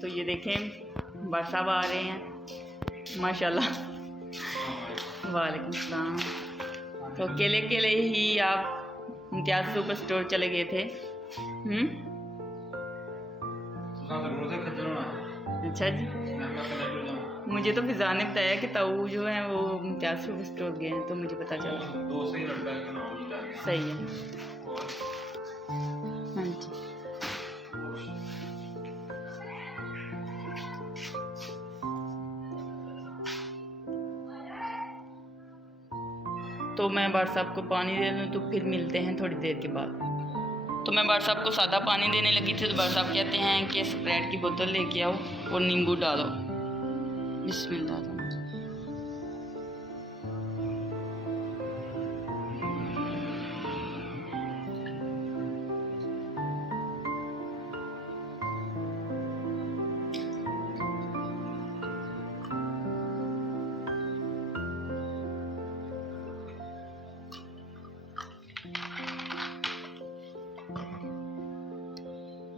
तो ये देखें बार साहब आ रहे हैं माशाल्लाह। वालेकुम सलाम। तो अकेले अकेले ही आप इम्तियाज़ सुपर स्टोर चले गए थे? अच्छा जी। मुझे तो फिजा ने बताया कि ताऊ जो है वो इम्तियाज़ सुपर स्टोर गए हैं, तो मुझे पता चला। सही है। हाँ जी। तो मैं बार साहब को पानी दे दूँ, तो फिर मिलते हैं थोड़ी देर के बाद। तो मैं बार साहब को सादा पानी देने लगी थी, तो बार साहब कहते हैं कि स्प्राइट की बोतल लेके आओ और नींबू डालो। बिस्मिल्लाह।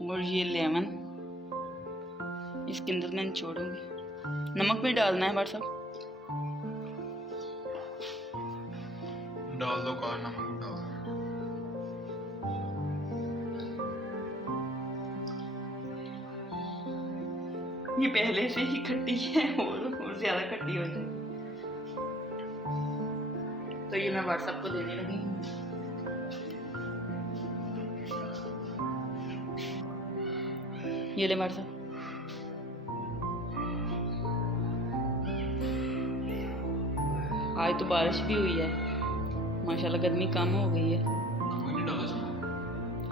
और ये लेमन इसके अंदर मैं निचोड़ूंगी। नमक भी डालना है बार साहब? डाल दो, काला नमक डाल दो। ये पहले से ही खट्टी है और ज्यादा खट्टी हो जाए। तो ये मैं बार साहब को देने लगी हूँ। ये ले बार साहब। आज तो बारिश भी हुई है माशाल्लाह, गर्मी कम हो गई है।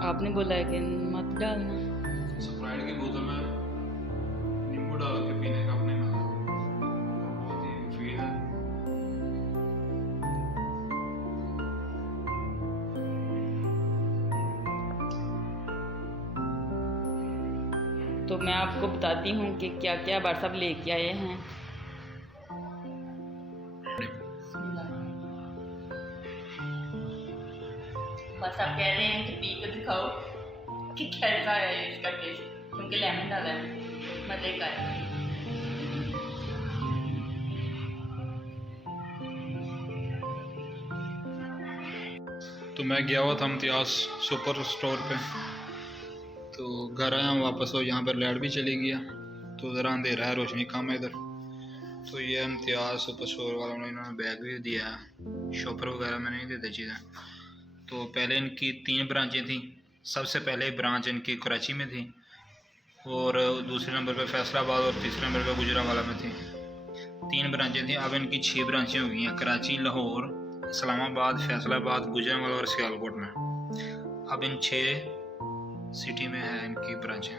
आपने बोला है कि मत डालना। स्प्राइट की बोतल में नींबू डाल के पीने का अपने मजा बहुत ही मुफीद है। तो मैं आपको बताती हूँ कि क्या क्या बार साहब लेके आए हैं। बार साहब कह रहे हैं कि पी के दिखाओ कि कैसा है इसका टेस्ट, क्योंकि लेमन डाला है, मज़े का है। तो मैं गया हुआ था इम्तियाज़ सुपर स्टोर पे, तो घर आया हूँ वापस, तो यहाँ पर लाइट भी चली गया, तो ज़रा अंधेरा है, रोशनी कम है इधर। तो ये इम्तियाज़ सुपर स्टोर वालों ने इन्होंने बैग भी दिया है, शॉपर वगैरह में नहीं देते चीज़ें। तो पहले इनकी 3 ब्रांचें थी। सबसे पहले ब्रांच इनकी कराची में थी, और दूसरे नंबर पे फैसलाबाद, और तीसरे नंबर पे गुजरांवाला में थी। 3 ब्रांचें थी। अब इनकी 6 ब्रांचें हो गई हैं, कराची, लाहौर, इस्लामाबाद, फैसलाबाद, गुजरांवाला और सियालकोट में। अब इन 6 सिटी में है इनकी ब्रांचें।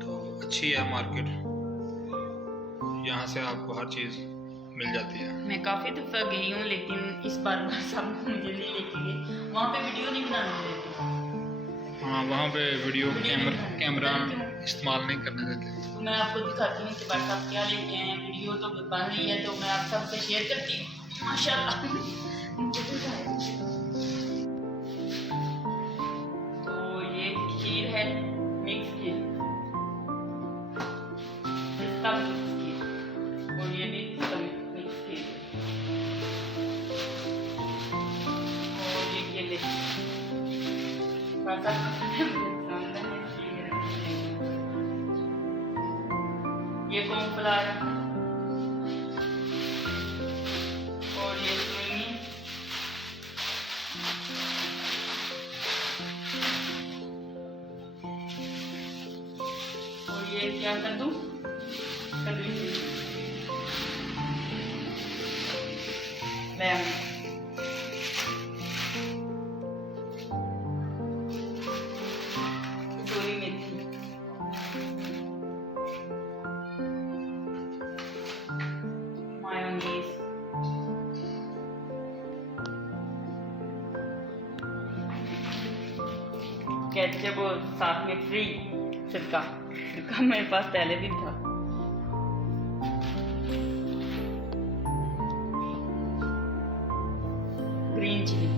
तो अच्छी है मार्केट, यहाँ से आपको हर चीज़ मिल जाती है। मैं काफ़ी दफ़ा गई हूँ, लेकिन इस बार सब मुझे नहीं लेके गए। वहाँ पे वीडियो नहीं बनाने देते। हाँ, वहाँ पे वीडियो कैमरा इस्तेमाल नहीं करने देते। तो मैं आपको दिखाती हूँ कि बार साहब क्या लेके आए हैं। वीडियो तो बन रही है, तो मैं आप सबसे शेयर करती हूँ। माशाल्लाह। तो ये खीर है, मिक्स खीर, पिस्ता मिक्स खीर, और ये भी मिक्स खीर, और ये केले। ये कॉर्नफ्लावर, और ये सेवई, और ये क्या कद्दू, लेमन, कसूरी मेथी, मायोनीज, केचप, और साथ में फ्री सिरका। सिरका मेरे पास पहले भी था। ग्रीन चिली,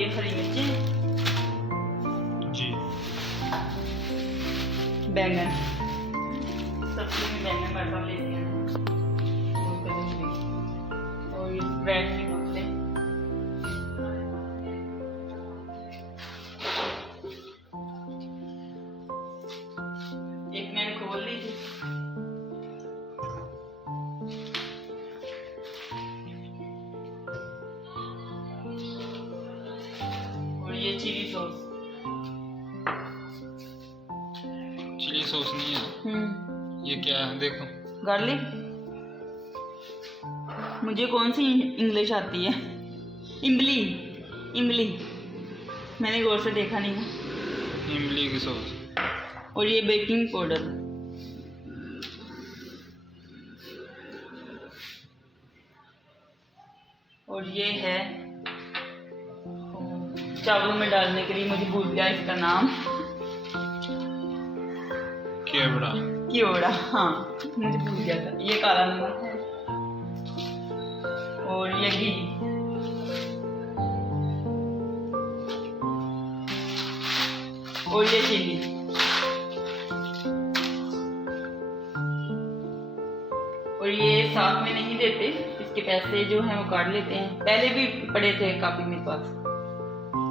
ये हरी मिर्चें, जी, बैंगन, सब्जी में बैंगन भाई साहब लेके आए हैं, और ये ब्रेड की बोतलें, एक मैंने खोल ली थी। और ये चिली सॉस, चिली सॉस नहीं है, ये क्या है देखो। गार्लिक। मुझे कौन सी इंग्लिश आती है? इमली, इमली, मैंने गौर से देखा नहीं है। इमली की सॉस। और ये बेकिंग पाउडर, और ये है चावलों में डालने के लिए, मुझे भूल गया इसका नाम, केवड़ा, केवड़ा, हाँ मुझे भूल गया था। ये काला नमक है, और ये घी, और ये चिली, और ये साथ में नहीं देते, इसके पैसे जो हैं वो काट लेते हैं। पहले भी पड़े थे काफी मेरे पास,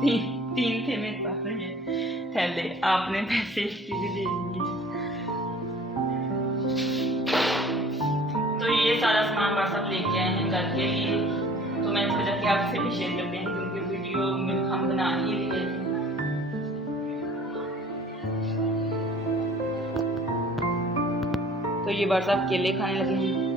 तीन थे मेरे पास ये थैले, आपने पैसे इसके भी दे दिए। तो ये सारा सामान व्हाट्सएप लेके आए हैं घर के लिए, तो मैंने सोचा कि आपसे भी शेयर करते हैं, क्योंकि वीडियो में हम बना ही रहे थे। तो ये व्हाट्सएप केले खाने लगे हैं।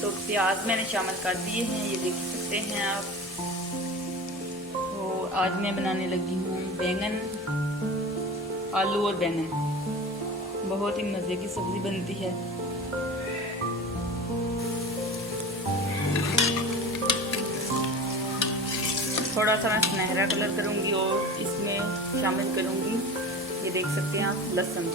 तो प्याज मैंने शामिल कर दिए हैं, ये देख सकते हैं आप। तो आज मैं बनाने लगी हूँ बैंगन, आलू और बैंगन। बहुत ही मज़े की सब्ज़ी बनती है। थोड़ा सा मैं सुनहरा कलर करूँगी और इसमें शामिल करूँगी, ये देख सकते हैं आप, लहसुन।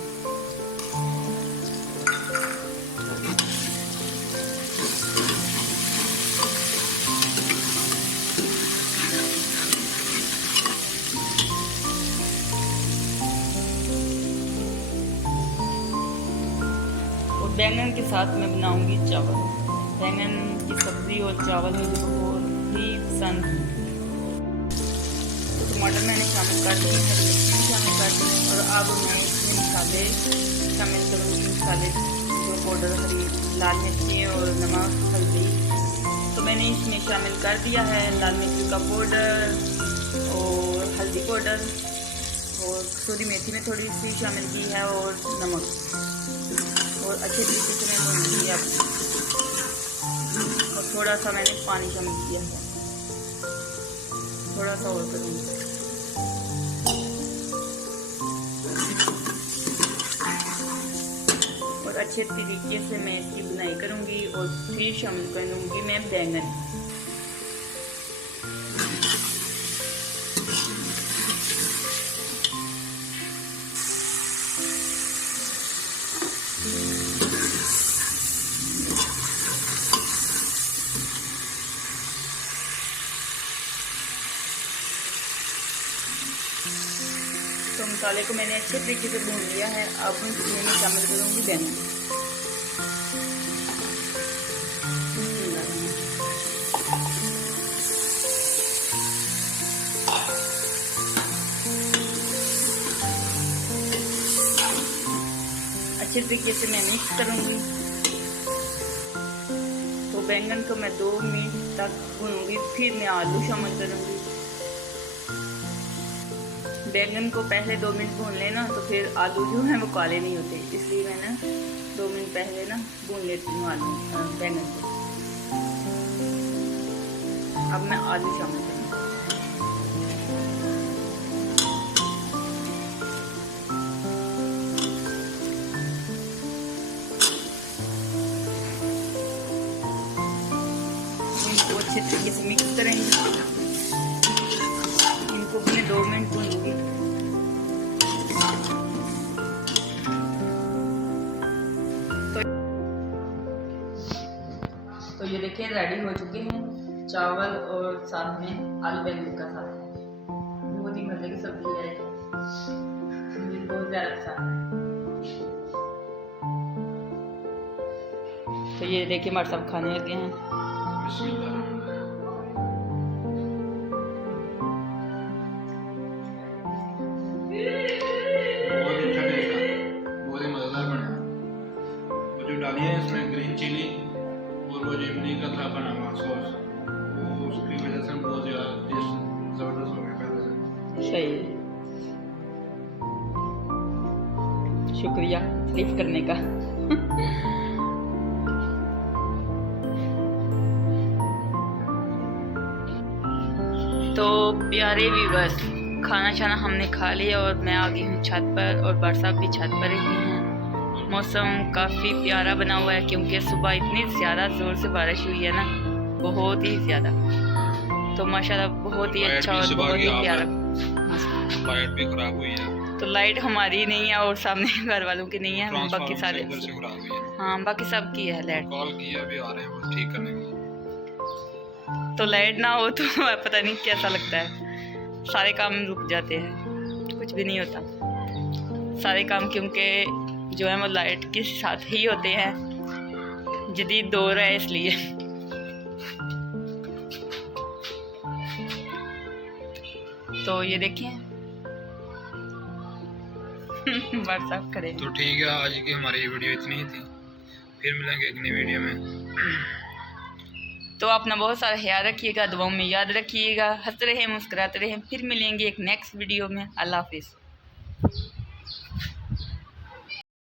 बैंगन के साथ मैं बनाऊंगी चावल। बैंगन की सब्ज़ी और चावल मुझे बहुत ही पसंद है। तो टमाटर मैंने शामिल कर दिए, हरी मिर्ची शामिल कर दी, और अब मैं इसमें मसाले शामिल करूँगी। मसाले जो पाउडर, हरी लाल मिर्ची और नमक, हल्दी, तो मैंने इसमें शामिल कर दिया है। लाल मिर्ची का पाउडर और हल्दी पाउडर, और कसूरी मेथी में थोड़ी सी शामिल की है, और नमक, और अच्छे तरीके से मैं भूनूंगी अब। और थोड़ा सा मैंने पानी शामिल किया है, थोड़ा सा और करूँगी। और अच्छे तरीके से मैं इसकी बुनाई करूँगी, और फिर शामिल करूँगी मैं बैंगन। तो मसाले को मैंने अच्छे तरीके से भून लिया है। अब इसमें मैं शामिल करूँगी बैंगन। अच्छे तरीके से मैं मिक्स करूँगी। तो बैंगन को मैं 2 मिनट तक भूनूंगी, फिर मैं आलू शामिल करूँगी। बैंगन को पहले 2 मिनट भून लेना, तो फिर आलू जो है वो काले नहीं होते, इसलिए मैं ना 2 मिनट पहले ना भून लेती हूँ आलू बैंगन को। अब मैं आलू शामिल करूँगी। इनको अच्छे तरीके से मिक्स करेंगे। इनको मैं 2 मिनट भूनूंगी। देखिए रेडी हो चुके हैं चावल और साथ में आलू बैंगन का साथ है। बहुत ही मजे की सब्जी है, मुझे बहुत ज़्यादा पसंद है। तो ये देखिए हमारे सब खाने लगे हैं। बहुत ही मज़ेदार बना है। वो जो डाली है इसमें ग्रीन चिली और वो जो इमली का था बना हुआ सॉस, वो उसकी वजह से बहुत ज़्यादा टेस्ट ज़बरदस्त हो गया पहले से। सही है, शुक्रिया तारीफ करने का। तो प्यारे व्यूअर्स, खाना शाना हमने खा लिया और मैं आ गई हूँ छत पर और बरसात भी छत पर ही हैं। मौसम काफ़ी प्यारा बना हुआ है क्योंकि सुबह इतनी ज़्यादा ज़ोर से बारिश हुई है ना, बहुत ही ज़्यादा। तो माशाल्लाह बहुत ही अच्छा और बहुत ही प्यारा। लाइट भी खराब हुई है। तो लाइट हमारी नहीं है और सामने घर वालों की नहीं है, बाकी सारे खराब हुई है। हाँ बाकी सब की है लाइट। कॉल किया अभी आ रहे हैं वो ठीक करने के लिए। तो लाइट ना हो तो पता नहीं कैसा लगता है, सारे काम रुक जाते हैं, कुछ भी नहीं होता सारे काम, क्योंकि जो है वो लाइट के साथ ही होते हैं। जदीद दौर है इसलिए। तो ये देखिए बरसात करे। तो ठीक है, आज की हमारी वीडियो इतनी ही थी, फिर मिलेंगे एक नई वीडियो में। तो अपना बहुत सारा ख्याल रखिएगा, दुआओं में याद रखिएगा, हंसते रहें मुस्कुराते रहें। फिर मिलेंगे एक नेक्स्ट वीडियो में। अल्लाह हाफिज़।